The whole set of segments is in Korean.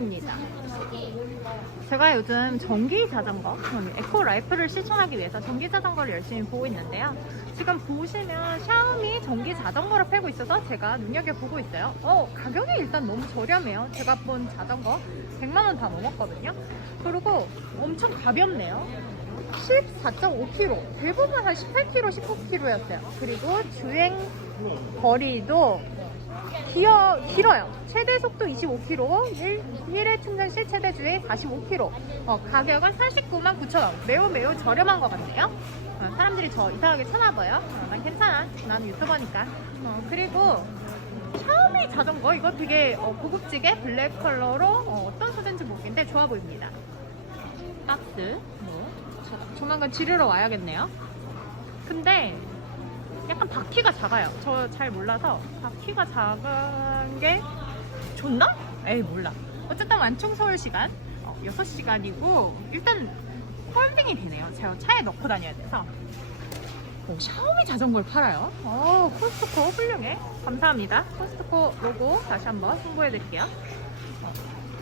보입니다. 제가 요즘 전기 자전거, 에코 라이프를 실천하기 위해서 전기 자전거를 열심히 보고 있는데요. 지금 보시면 샤오미 전기 자전거를 팔고 있어서 제가 눈여겨보고 있어요. 어, 가격이 일단 너무 저렴해요. 제가 본 자전거 100만원 다 넘었거든요. 그리고 엄청 가볍네요. 14.5km, 대부분 한 18km, 19km였어요. 그리고 주행 거리도 길어, 길어요. 최대 속도 25km, 1, 1회 충전 시 최대 주행 45km. 어, 가격은 49만 9천 원. 매우 매우 저렴한 것 같네요. 어, 사람들이 저 이상하게 쳐다봐요. 어, 난 괜찮아. 난 유튜버니까. 어, 그리고 샤오미 자전거 이거 되게 어, 고급지게 블랙 컬러로 어, 떤 소재인지 모르겠는데 좋아 보입니다. 박스. 뭐, 저- 조만간 지르러 와야겠네요. 근데 약간 바퀴가 작아요. 저 잘 몰라서 바퀴가 작은 게 좋나? 에이 몰라. 어쨌든 완충 서울 시간 어, 6시간이고 일단 홀딩이 되네요. 제가 차에 넣고 다녀야 돼서 오, 샤오미 자전거를 팔아요. 어, 코스트코 훌륭해. 감사합니다. 코스트코 로고 다시 한번 홍보해 드릴게요.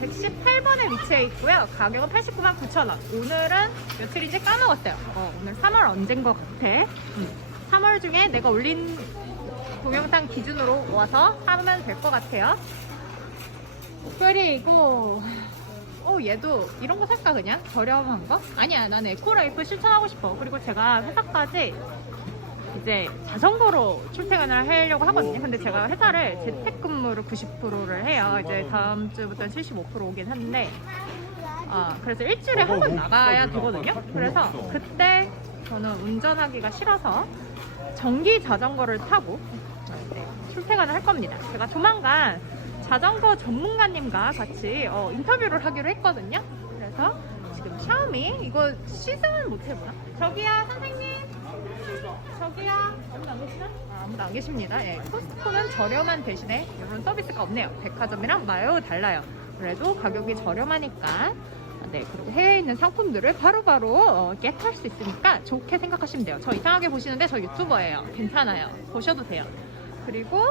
118번에 위치해 있고요. 가격은 89만 9천 원. 오늘은 며칠인지 까먹었어요. 어, 오늘 3월 언젠 것 같아. 음. 3월 중에 내가 올린 동영상 기준으로 와서 하면 될 것 같아요. 그리고 어 얘도 이런 거 살까 그냥 저렴한 거? 아니야 나는 에코라이프 실천하고 싶어. 그리고 제가 회사까지 이제 자전거로 출퇴근을 하려고 하거든요. 근데 제가 회사를 재택근무를 90%를 해요. 이제 다음 주부터는 75% 오긴 하는데, 아 그래서 일주일에 한 번 나가야 되거든요. 그래서 그때 저는 운전하기가 싫어서 전기 자전거를 타고 네, 출퇴근을 할 겁니다. 제가 조만간 자전거 전문가님과 같이 어, 인터뷰를 하기로 했거든요. 그래서 지금 샤오미 이거 시승을 못 해보나? 저기요 선생님. 저기요. 아무도 안 계시나? 아, 아무도 안 계십니다. 예. 코스트코는 저렴한 대신에 이런 서비스가 없네요. 백화점이랑 매우 달라요. 그래도 가격이 저렴하니까. 네, 그리고 해외에 있는 상품들을 바로바로 어, 겟할 수 있으니까 좋게 생각하시면 돼요. 저 이상하게 보시는데 저 유튜버예요. 괜찮아요. 보셔도 돼요. 그리고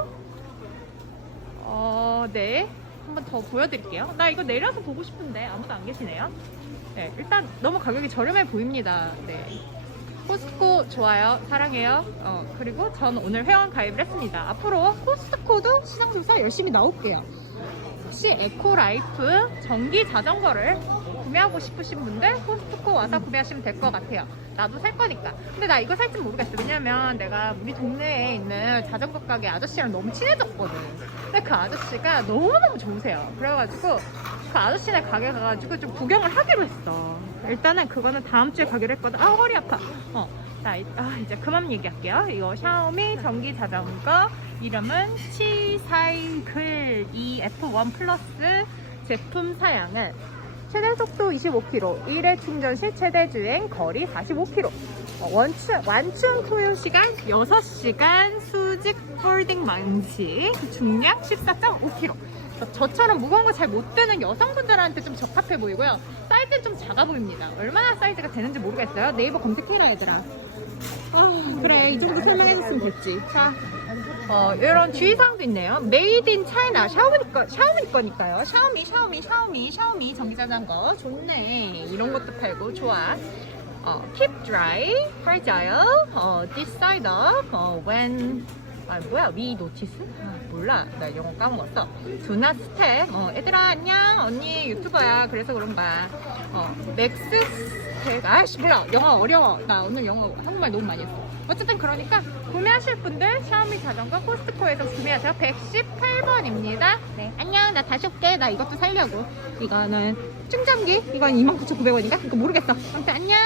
어, 네. 한번 더 보여드릴게요. 나 이거 내려서 보고 싶은데 아무도 안 계시네요. 네, 일단 너무 가격이 저렴해 보입니다. 네. 코스트코 좋아요. 사랑해요. 어, 그리고 전 오늘 회원 가입을 했습니다. 앞으로 코스트코도 시장 조사 열심히 나올게요. 혹시 에코라이프 전기 자전거를 구매하고 싶으신 분들 코스트코 와서 구매하시면 될 것 같아요. 나도 살 거니까. 근데 나 이거 살지 모르겠어. 왜냐면 내가 우리 동네에 있는 자전거 가게 아저씨랑 너무 친해졌거든. 근데 그 아저씨가 너무너무 좋으세요. 그래가지고 그 아저씨네 가게 가가지고 좀 구경을 하기로 했어. 일단은 그거는 다음 주에 가기로 했거든. 아, 허리 아파. 어. 자, 이- 아, 이제 그만 얘기할게요. 이거 샤오미 전기 자전거 이름은 치사이클 EF1 플러스 제품 사양은 최대 속도 25km, 1회 충전 시 최대 주행 거리 45km. 어, 원충, 완충 소요 시간 6시간, 수직 폴딩 망치, 중량 14.5kg. 저처럼 무거운 거 잘 못 드는 여성분들한테 좀 적합해 보이고요. 사이즈는 좀 작아 보입니다. 얼마나 사이즈가 되는지 모르겠어요. 네이버 검색해라 얘들아. 아, 그래 이 정도 설명해줬으면 됐지. 자, 어, 이런 주의사항도 있네요. 메이드 인 차이나 샤오미 거, 샤오미 거니까요. 샤오미, 샤오미, 샤오미, 샤오미 전기자전거 좋네. 이런 것도 팔고 좋아. 어, keep dry, fragile, 어, side up, 어, when 아 뭐야 위 노티스? 아, 몰라 나 영어 까먹었어. Not step. 어, 얘들아 안녕 언니 유튜버야 그래서 그런가. 어, 맥스 스택 아씨 몰라 영어 어려워 나 오늘 영어 한국말 너무 많이 했어. 어쨌든 그러니까 구매하실 분들 샤오미 자전거 코스트코에서 구매하세요. 118번입니다. 네 안녕 나 다시 올게 나 이것도 살려고. 이거는 충전기 이건 29,900원인가? 이거 모르겠어. 아무튼 안녕.